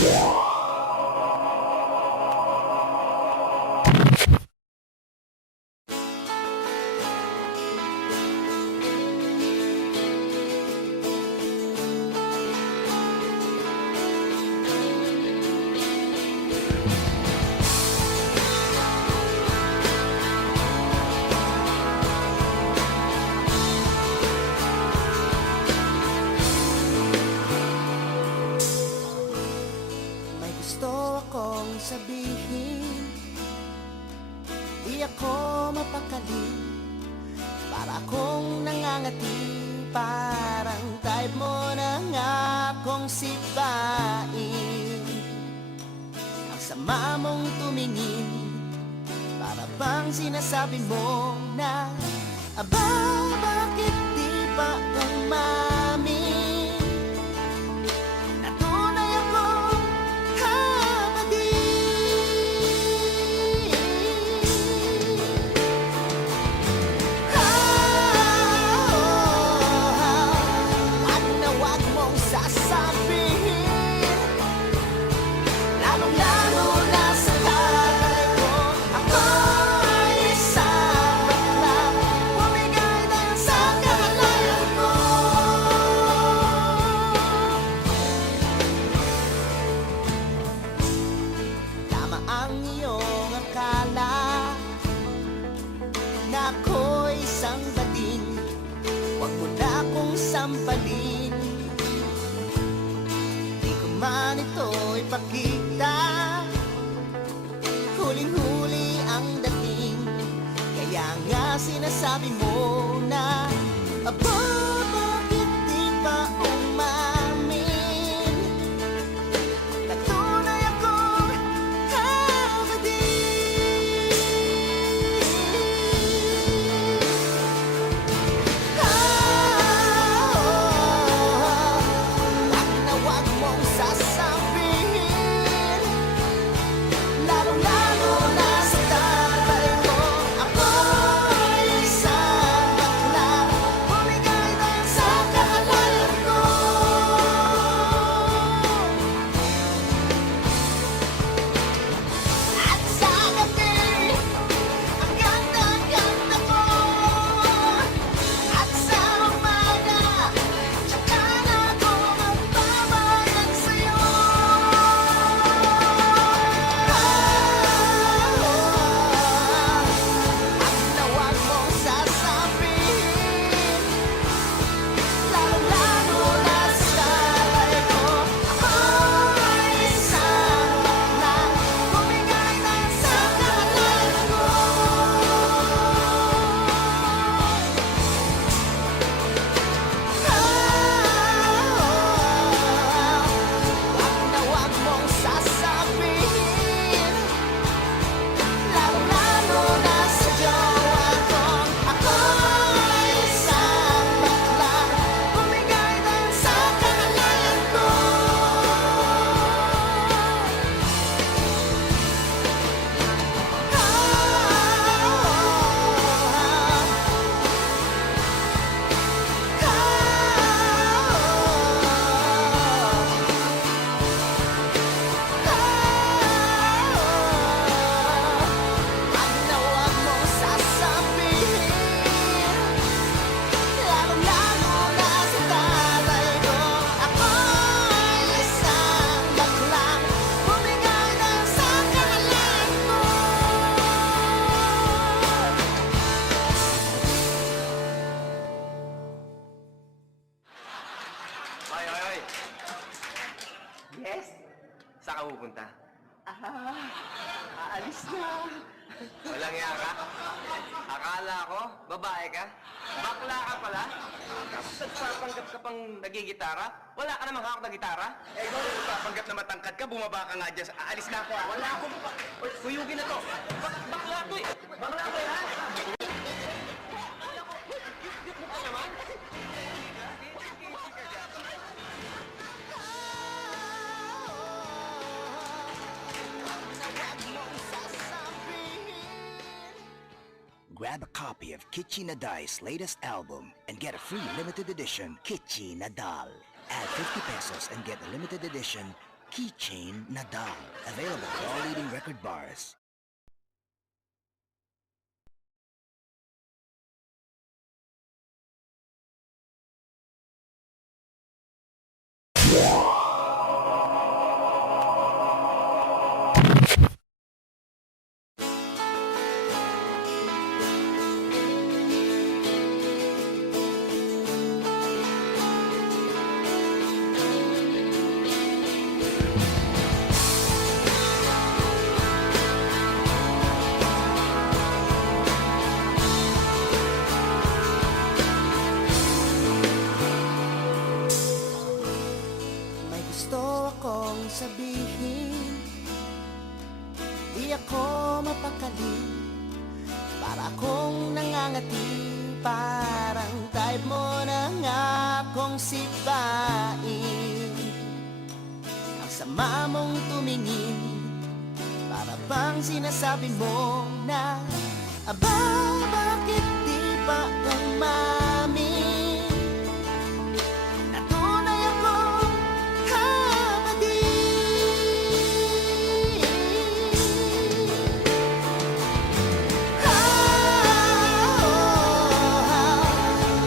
May gusto akong sabihin, di ako mapakali, para akong nangangati, parang type mo na nga akong sipain. Ang sama mong tumingin, para bang sinasabi mo na, aba, bakit di pa umamin? Natunay akong habadin. Wag na wag mong sasabihin, lalong-lalo na sa tatay ko, ako ay isang bakla, bumigay dahil sa kahalayan ko. Tama ang iyong akala na ako'y isang bating, huwag mo na akong sampalin. Di ko man ito ipakita, huling-huli ang dating, kaya nga sinasabi mo na, aba, bakit di pa umamin? Natunay akong habadin. Wag na wag mong sasabihin, lalong-lalo na sa tatay ko, ako ay isang bakla, bumigay dahil sa kahalayan ko. At sa gabi, ang ganda-ganda ko, at sa umaga, tsaka na ako magbabayad sa'yo. Wag na wag mong sasabihin, lalong-lalo na sa tatay ko, ako ay isang bakla, bumigay dahil sa kahalayan ko. Wag na wag mong sasabihin, lalong-lalo na sa jowa ko, ako ay isang bakla, bumigay dahil sa kahalayan ko. Wag na wag mong sasabihin, lalong-lalo na sa tatay ko, ako ay isang bakla, bumigay dahil sa kahalayan ko. Hoy, hoy, hoy! Yes? Saan ka pupunta? Aalis na. Walang iya ka? Akala ko, babae ka? Bakla ka pala? Tapos nagpapanggap ka pang nagigitara? Wala ka namang hawak na gitara? Eh, ikaw rin nagpapanggap na matangkad ka, bumaba ka nga dyan. Aalis na ako, ah. Wala akong Uy, kuyugin na to! Bakla to eh! Bakla to eh, ha? Grab a copy of Kichi Nadai's latest album and get a free limited edition Kichi Nadal. Add 50 pesos and get a limited edition Keychain Nadal. Available at all leading record bars. May gusto akong sabihin, di ako mapakali, para akong nangangati, parang type mo na nga akong sipain. Ang sama mong tumingin, para bang sinasabi mo na, aba, bakit di pa umamin? Natunay akong habadin.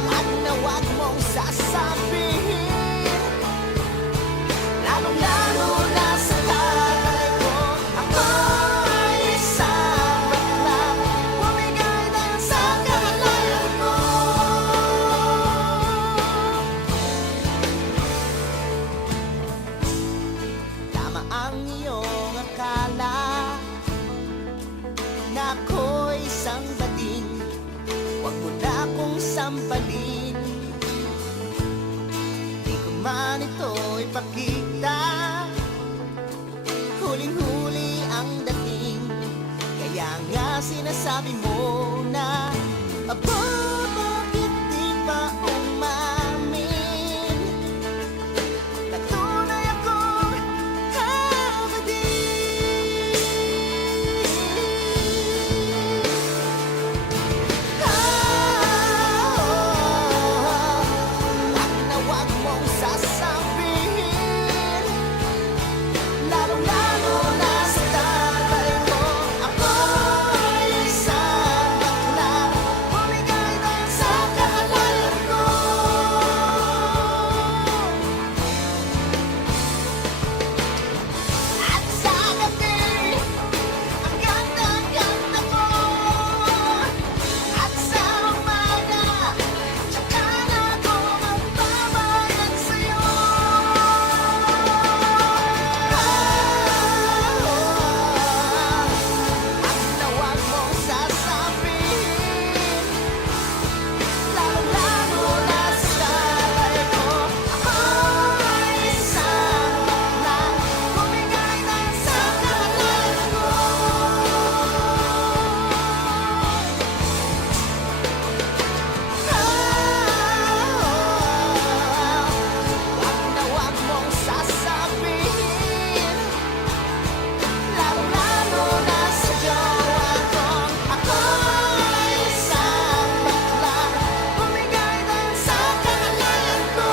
Wag na wag mong sasabihin, lalong-lalo na sa tatay ko, ako'y isang bakla, bumigay dahil sa kahalayan ko. Tama ang iyong akala na ako'y isang bading, huwag mo na akong sampalin. Di ko man ito ipakita, huling-huli ang dating, kaya nga sinasabi mo na, aba, bakit di pa umamin? Natunay akong habadin. Wag na wag mong sasabihin, lalong-lalo na sa tatay ko, ako'y isang bakla, bumigay dahil sa kahalayan ko. At sa gabi, ang ganda-ganda ko, at sa umaga, tsaka na ako magbabayad sa'yo. Wag na wag mong sasabihin, lalong-lalo na sa tatay ko, ako'y isang bakla, bumigay dahil sa kahalayan ko. Wag na wag mong sasabihin, lalong-lalo na sa jowa ko, ako'y isang bakla, bumigay dahil sa kahalayan ko.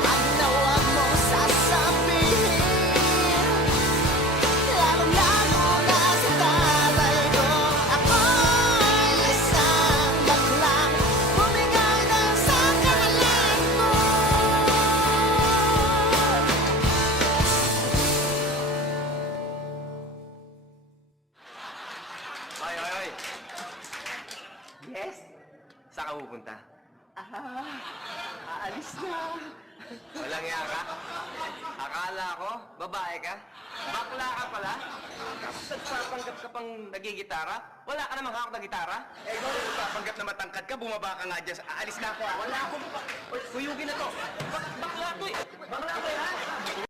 Wag na wag mong sasabihin, lalong-lalo na sa tatay ko, ako'y isang bakla, bumigay dahil sa kahalayan ko. Hoy, hoy, hoy. Yes? Saan ka pupunta? Aalis na. Walang iya ka? Akala ko, babae ka? Bakla ka pala? Nagpapanggap ka pang nagigitara? Wala ka namang hawak na gitara? Eh, ikaw rin papanggap na matangkad ka, bumaba ka nga dyan. Aalis na ako, ah. Wala akong... Uy, kuyugin na to. Bakla to eh. Bakla to eh, ha?